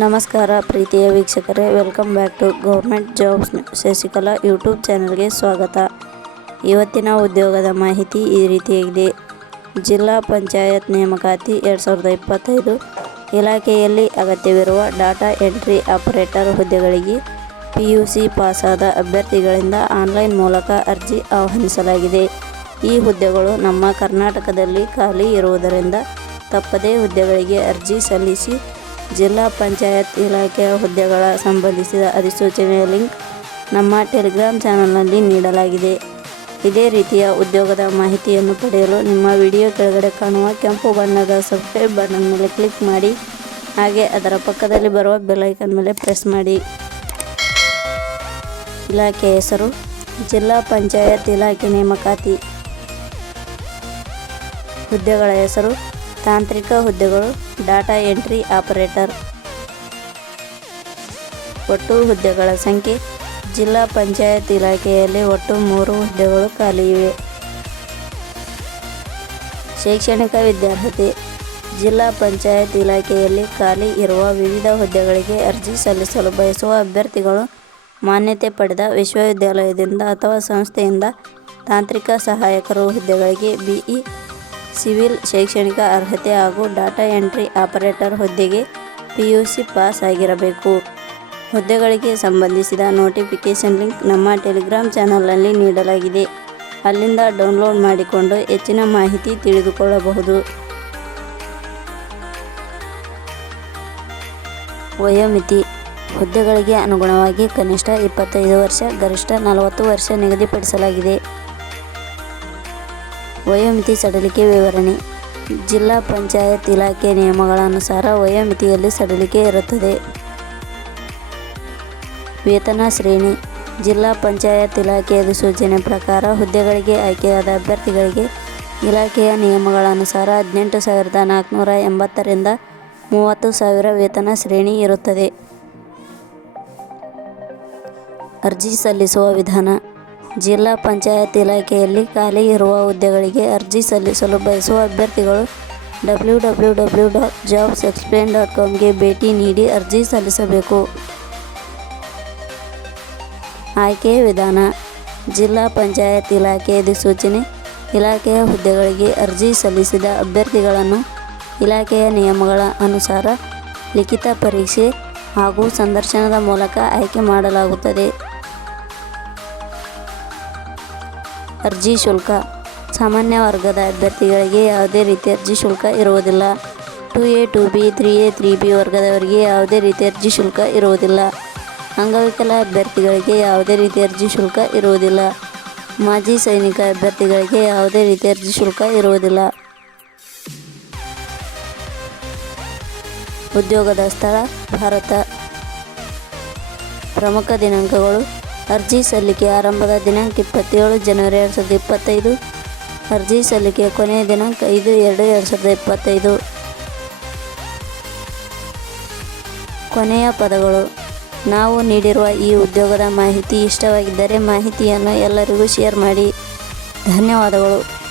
ನಮಸ್ಕಾರ ಪ್ರೀತಿಯ ವೀಕ್ಷಕರೇ welcome back to government jobs Shashikala YouTube ಚಾನಲ್ಗೆ ಸ್ವಾಗತ. ಇವತ್ತಿನ ಉದ್ಯೋಗದ ಮಾಹಿತಿ ಈ ರೀತಿಯಾಗಿದೆ. ಜಿಲ್ಲಾ ಪಂಚಾಯತ್ ನೇಮಕಾತಿ ಎರಡು ಸಾವಿರದ ಇಪ್ಪತ್ತೈದು ಇಲಾಖೆಯಲ್ಲಿ ಅಗತ್ಯವಿರುವ ಡಾಟಾ ಎಂಟ್ರಿ ಆಪರೇಟರ್ ಹುದ್ದೆಗಳಿಗೆ ಪಿ ಯು ಸಿ ಪಾಸಾದ ಅಭ್ಯರ್ಥಿಗಳಿಂದ ಆನ್ಲೈನ್ ಮೂಲಕ ಅರ್ಜಿ ಆಹ್ವಾನಿಸಲಾಗಿದೆ. ಈ ಹುದ್ದೆಗಳು ನಮ್ಮ ಕರ್ನಾಟಕದಲ್ಲಿ ಖಾಲಿ ಇರುವುದರಿಂದ ತಪ್ಪದೇ ಹುದ್ದೆಗಳಿಗೆ ಅರ್ಜಿ ಸಲ್ಲಿಸಿ ಜಿಲ್ಲಾ ಪಂಚಾಯತ್ ಇಲಾಖೆಯ ಹುದ್ದೆಗಳ ಸಂಬಂಧಿಸಿದ ಅಧಿಸೂಚನೆಯ ಲಿಂಕ್ ನಮ್ಮ ಟೆಲಿಗ್ರಾಮ್ ಚಾನಲ್ನಲ್ಲಿ ನೀಡಲಾಗಿದೆ. ಇದೇ ರೀತಿಯ ಉದ್ಯೋಗದ ಮಾಹಿತಿಯನ್ನು ಪಡೆಯಲು ನಿಮ್ಮ ವಿಡಿಯೋ ಕೆಳಗಡೆ ಕಾಣುವ ಕೆಂಪು ಬಣ್ಣದ ಸಬ್ಸ್ಕ್ರೈಬ್ ಬಟನ್ ಮೇಲೆ ಕ್ಲಿಕ್ ಮಾಡಿ, ಹಾಗೆ ಅದರ ಪಕ್ಕದಲ್ಲಿ ಬರುವ ಬೆಲೈಕನ್ ಮೇಲೆ ಪ್ರೆಸ್ ಮಾಡಿ. ಇಲಾಖೆ ಹೆಸರು, ಜಿಲ್ಲಾ ಪಂಚಾಯತ್ ಇಲಾಖೆ ನೇಮಕಾತಿ. ಹುದ್ದೆಗಳ ಹೆಸರು ತಾಂತ್ರಿಕ ಹುದ್ದೆಗಳು, ಡಾಟಾ ಎಂಟ್ರಿ ಆಪರೇಟರ್. ಒಟ್ಟು ಹುದ್ದೆಗಳ ಸಂಖ್ಯೆ, ಜಿಲ್ಲಾ ಪಂಚಾಯತ್ ಇಲಾಖೆಯಲ್ಲಿ ಒಟ್ಟು ಮೂರು ಹುದ್ದೆಗಳು ಖಾಲಿ ಇವೆ. ಶೈಕ್ಷಣಿಕ ವಿದ್ಯಾರ್ಹತೆ ಜಿಲ್ಲಾ ಪಂಚಾಯತ್ ಇಲಾಖೆಯಲ್ಲಿ ಖಾಲಿ ಇರುವ ವಿವಿಧ ಹುದ್ದೆಗಳಿಗೆ ಅರ್ಜಿ ಸಲ್ಲಿಸಲು ಬಯಸುವ ಅಭ್ಯರ್ಥಿಗಳು ಮಾನ್ಯತೆ ಪಡೆದ ವಿಶ್ವವಿದ್ಯಾಲಯದಿಂದ ಅಥವಾ ಸಂಸ್ಥೆಯಿಂದ ತಾಂತ್ರಿಕ ಸಹಾಯಕರು ಹುದ್ದೆಗಳಿಗೆ ಬಿಇ ಸಿವಿಲ್ ಶೈಕ್ಷಣಿಕ ಅರ್ಹತೆ ಹಾಗೂ ಡಾಟಾ ಎಂಟ್ರಿ ಆಪರೇಟರ್ ಹುದ್ದೆಗೆ ಪಿ ಯು ಸಿ ಪಾಸ್ ಆಗಿರಬೇಕು. ಹುದ್ದೆಗಳಿಗೆ ಸಂಬಂಧಿಸಿದ ನೋಟಿಫಿಕೇಷನ್ ಲಿಂಕ್ ನಮ್ಮ ಟೆಲಿಗ್ರಾಮ್ ಚಾನಲ್ನಲ್ಲಿ ನೀಡಲಾಗಿದೆ. ಅಲ್ಲಿಂದ ಡೌನ್ಲೋಡ್ ಮಾಡಿಕೊಂಡು ಹೆಚ್ಚಿನ ಮಾಹಿತಿ ತಿಳಿದುಕೊಳ್ಳಬಹುದು. ವಯೋಮಿತಿ ಹುದ್ದೆಗಳಿಗೆ ಅನುಗುಣವಾಗಿ ಕನಿಷ್ಠ ಇಪ್ಪತ್ತೈದು ವರ್ಷ, ಗರಿಷ್ಠ ನಲವತ್ತು ವರ್ಷ ನಿಗದಿಪಡಿಸಲಾಗಿದೆ. ವಯೋಮಿತಿ ಸಡಿಲಿಕೆ ವಿವರಣೆ. ಜಿಲ್ಲಾ ಪಂಚಾಯತ್ ಇಲಾಖೆ ನಿಯಮಗಳ ಅನುಸಾರ ವಯೋಮಿತಿಯಲ್ಲಿ ಸಡಿಲಿಕೆ ಇರುತ್ತದೆ. ವೇತನ ಶ್ರೇಣಿ. ಜಿಲ್ಲಾ ಪಂಚಾಯತ್ ಇಲಾಖೆ ಅಧಿಸೂಚನೆ ಪ್ರಕಾರ ಹುದ್ದೆಗಳಿಗೆ ಆಯ್ಕೆಯಾದ ಅಭ್ಯರ್ಥಿಗಳಿಗೆ ಇಲಾಖೆಯ ನಿಯಮಗಳ ಅನುಸಾರ ಹದಿನೆಂಟು ಸಾವಿರದ ನಾಲ್ಕುನೂರ ಎಂಬತ್ತರಿಂದ ಮೂವತ್ತು ಸಾವಿರ ವೇತನ ಶ್ರೇಣಿ ಇರುತ್ತದೆ. ಅರ್ಜಿ ಸಲ್ಲಿಸುವ ವಿಧಾನ. ಜಿಲ್ಲಾ ಪಂಚಾಯತ್ ಇಲಾಖೆಯಲ್ಲಿ ಖಾಲಿ ಇರುವ ಹುದ್ದೆಗಳಿಗೆ ಅರ್ಜಿ ಸಲ್ಲಿಸಲು ಬಯಸುವ ಅಭ್ಯರ್ಥಿಗಳು W W W dot jobs explain dot ಕಾಮ್ಗೆ ಭೇಟಿ ನೀಡಿ ಅರ್ಜಿ ಸಲ್ಲಿಸಬೇಕು. ಆಯ್ಕೆಯ ವಿಧಾನ. ಜಿಲ್ಲಾ ಪಂಚಾಯತ್ ಇಲಾಖೆ ಅಧಿಸೂಚನೆ. ಇಲಾಖೆಯ ಹುದ್ದೆಗಳಿಗೆ ಅರ್ಜಿ ಸಲ್ಲಿಸಿದ ಅಭ್ಯರ್ಥಿಗಳನ್ನು ಇಲಾಖೆಯ ನಿಯಮಗಳ ಅನುಸಾರ ಲಿಖಿತ ಪರೀಕ್ಷೆ ಹಾಗೂ ಸಂದರ್ಶನದ ಮೂಲಕ ಆಯ್ಕೆ ಮಾಡಲಾಗುತ್ತದೆ. ಅರ್ಜಿ ಶುಲ್ಕ. ಸಾಮಾನ್ಯ ವರ್ಗದ ಅಭ್ಯರ್ಥಿಗಳಿಗೆ ಯಾವುದೇ ರೀತಿ ಅರ್ಜಿ ಶುಲ್ಕ ಇರುವುದಿಲ್ಲ. Two A, two B, three A, three B ವರ್ಗದವರಿಗೆ ಯಾವುದೇ ರೀತಿ ಅರ್ಜಿ ಶುಲ್ಕ ಇರುವುದಿಲ್ಲ. ಅಂಗವಿಕಲ ಅಭ್ಯರ್ಥಿಗಳಿಗೆ ಯಾವುದೇ ರೀತಿ ಅರ್ಜಿ ಶುಲ್ಕ ಇರುವುದಿಲ್ಲ. ಮಾಜಿ ಸೈನಿಕ ಅಭ್ಯರ್ಥಿಗಳಿಗೆ ಯಾವುದೇ ರೀತಿ ಅರ್ಜಿ ಶುಲ್ಕ ಇರುವುದಿಲ್ಲ. ಉದ್ಯೋಗದ ಸ್ಥಳ ಭಾರತ. ಪ್ರಮುಖ ದಿನಾಂಕಗಳು ಅರ್ಜಿ ಸಲ್ಲಿಕೆ ಆರಂಭದ ದಿನಾಂಕ ಇಪ್ಪತ್ತೇಳು ಜನವರಿ ಎರಡು ಸಾವಿರದ ಇಪ್ಪತ್ತೈದು. ಅರ್ಜಿ ಸಲ್ಲಿಕೆ ಕೊನೆಯ ದಿನಾಂಕ ಐದು ಎರಡು ಎರಡು ಸಾವಿರದ ಇಪ್ಪತ್ತೈದು. ಕೊನೆಯ ಪದಗಳು. ನಾವು ನೀಡಿರುವ ಈ ಉದ್ಯೋಗದ ಮಾಹಿತಿ ಇಷ್ಟವಾಗಿದ್ದರೆ ಮಾಹಿತಿಯನ್ನು ಎಲ್ಲರಿಗೂ ಶೇರ್ ಮಾಡಿ. ಧನ್ಯವಾದಗಳು.